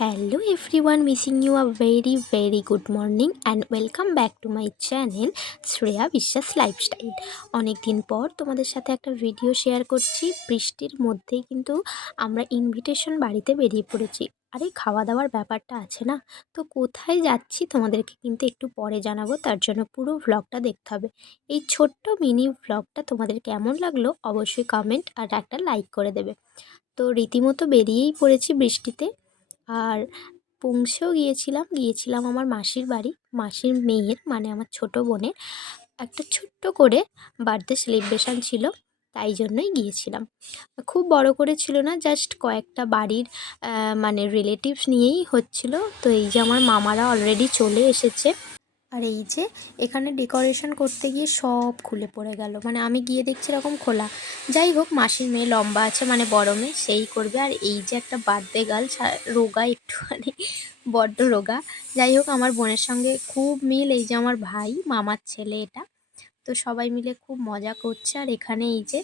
Hello everyone, missing you a very very good morning and welcome back to my channel Shreya Biswas lifestyle অনেক দিন পর তোমাদের সাথে একটা ভিডিও শেয়ার করছি। বৃষ্টির মধ্যেই কিন্তু আমরা ইনভিটেশন বাড়িতে বেরিয়ে পড়েছি। আরে খাওয়া দাওয়ার ব্যাপারটা আছে না? তো কোথায় যাচ্ছি তোমাদেরকে কিন্তু একটু পরে জানাব তার জন্য পুরো ভ্লগটা দেখতে হবে। এই ছোট্ট মিনি ভ্লগটা তোমাদের কেমন লাগল অবশ্যই কমেন্ট আর একটা লাইক করে দেবে। তো রীতিমতো বেরিয়েই পড়েছি বৃষ্টিতে। আর পৌঁছেও গিয়েছিলাম গিয়েছিলাম আমার মাসির বাড়ি, মাসির মেয়ের মানে আমার ছোট বোনের। একটা ছোট্ট করে বার্থডে সেলিব্রেশান ছিল, তাই জন্যই গিয়েছিলাম। খুব বড় করে ছিল না জাস্ট কয়েকটা বাড়ির মানে রিলেটিভস নিয়েই হচ্ছিল। তো এই যে আমার মামারা অলরেডি চলে এসেছে। আর এই যে এখানে ডেকোরেশন করতে গিয়ে সব খুলে পড়ে গেল। মানে আমি গিয়ে দেখছি এরকম খোলা। যাই হোক, মাসির মেয়ে লম্বা আছে মানে বড় মেয়ে, সেই করবে। আর এই যে একটা বার্থডে গাল রোগা একটুখানি, বড্ড রোগা। যাই হোক, আমার বোনের সঙ্গে খুব মিল। এই যে আমার ভাই, মামার ছেলে এটা। তো সবাই মিলে খুব মজা করছে। আর এখানে এই যে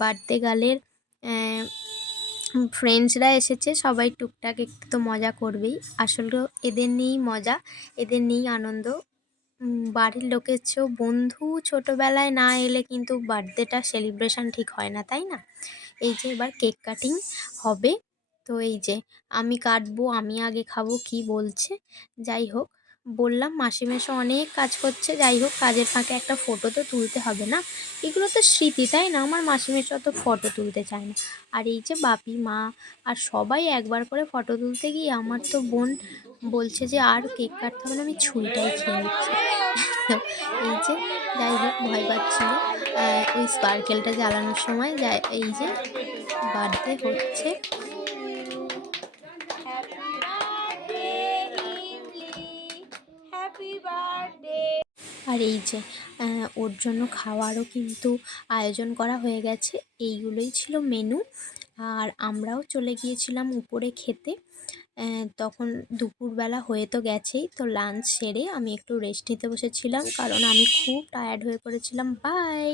বার্থডে গালের ফ্রেন্ডসরা এসেছে। সবাই টুকটাক একটু তো মজা করবেই। আসলে এদের নিয়েই মজা, এদের নিয়েই আনন্দ। বাড়ির লোকের চেয়েও বন্ধু ছোটোবেলায় না এলে কিন্তু বার্থডেটা সেলিব্রেশান ঠিক হয় না, তাই না? এই যে এবার কেক কাটিং হবে। তো এই যে আমি কাটবো, আমি আগে খাব, কি বলছে? যাই হোক বললাম মাসি মেশো অনেক কাজ করছে, যাই হোক কাজের ফাঁকে একটা ফটো তো তুলতে হবে না? এগুলো তো স্মৃতি, তাই না? আমার মাসি মেশো অত ফটো তুলতে চায় না। আর এই যে বাপি, মা আর সবাই একবার করে ফটো তুলতে গিয়ে আমার তো বোন বলছে যে, আর কেক কাটতে হবে না, আমি ছুরিটাই খেয়ে নিচ্ছি। এই যে, যাই হোক, ভয় পাচ্ছিল ওই স্পার্কেলটা জ্বালানোর সময়, যাই, এই যে বার্থডে হচ্ছে। আর এই যে ওর জন্য খাওয়ারও কিন্তু আয়োজন করা হয়ে গেছে। এইগুলোই ছিল মেনু আর আমরাও চলে গিয়েছিলাম উপরে খেতে। তখন দুপুরবেলা হয়ে তো গেছেই, তো লাঞ্চ সেরে আমি একটু রেস্ট নিতে বসেছিলাম, কারণ আমি খুব টায়ার্ড হয়ে পড়েছিলাম। বাই